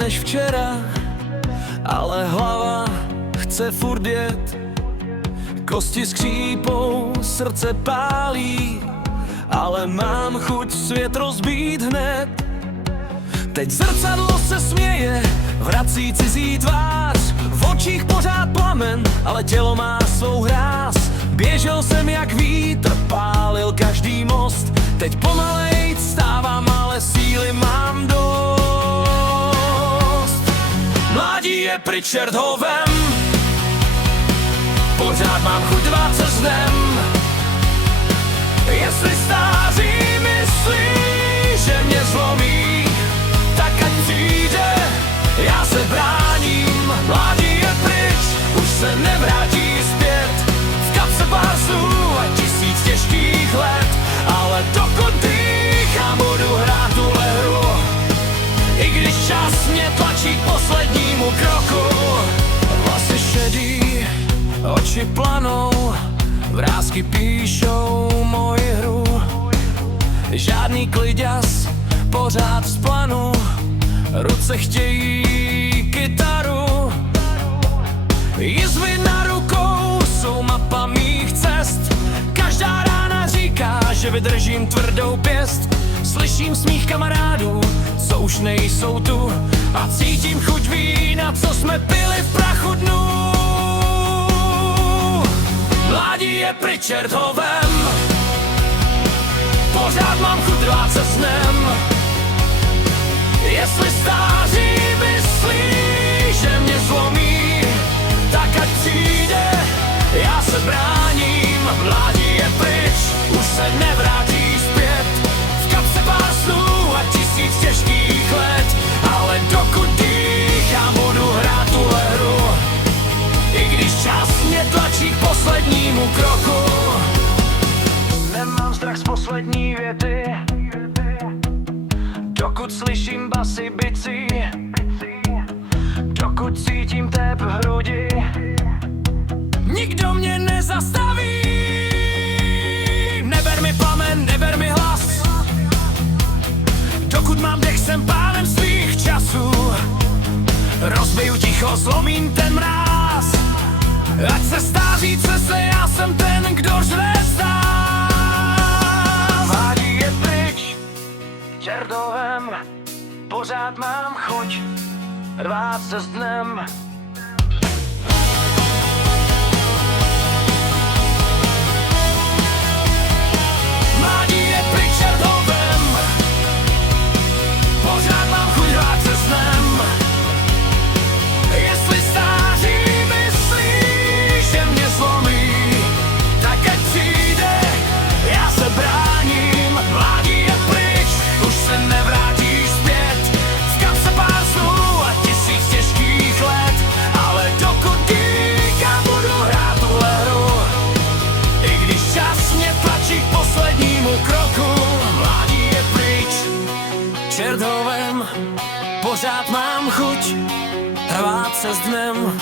než včera, ale hlava chce furt jet. Kosti skřípou, srdce pálí, ale mám chuť svět rozbít hned. Teď zrcadlo se směje, vrací cizí tvář. V očích pořád plamen, ale tělo má svou hráz. Běžel jsem jak vítr, pálil každý most. Teď pomalej stávám, ale síly mám dost. Mládí je pryč, čert ho vem. Pořád mám chuť rvát se s dnem. Jestli stáří myslí, že mě zlomí, tak ať přijde, já se bráním. Mládí je pryč, už se nevrátí zpět. V kapse pár snů a 1000 těžkých let, ale dokud dýchám, budu hrát tuhle hru. I když čas mě tlačí k poslednímu kroku. Vlasy šedí, oči planou, vrásky píšou moji hru. Žádný kliďas, pořád vzplanu, ruce chtějí kytaru. Jizvy na rukou jsou mapa mých cest. Každá rána říká, že vydržím tvrdou pěst. Slyším smích kamarádů, co už nejsou tu, a cítím chuť vína, co jsme pili v prachu dnů. Mládí je pryč, čert ho vem. Pořád mám chuť rvát se s dnem. Jestli stáří myslí, že mě zlomí, tak ať přijde, já se bráním. Mládí je pryč, už se nevrátí zpět. V kapse pár snů a 1000 těžkých let, ale dokud dýchám, budu hrát tuhle hru. I když čas mě tlačí k poslednímu kroku. Nemám strach z poslední věty, dokud slyším basy bicí, dokud cítím tep v hrudi. Nikdo mě nezastaví. Neber mi plamen, neber mi hlas. Dokud mám dech, jsem pánem svých časů. Rozbiju ticho, zlomím ten mráz. Ať se stáří, co se, já jsem ten, kdo žve zás. Mládí je pryč, čertovem. Pořád mám chuť rvát se s dnem. Mládí je pryč, čertovem. Pořád mám chuť rvát se s dnem. Jestli stáří myslí, že mě zlomí, tak ať přijde, já se bráním. Mládí je pryč, už se nevrátí zpět. V kapse pár snů a 1000 těžkých let, ale dokud dýchám, budu hrát tuhle hru. I když čas mě tlačí k poslednímu kroku. Mládí je pryč, čert ho vem. Pořád mám chuť rvát se s dnem.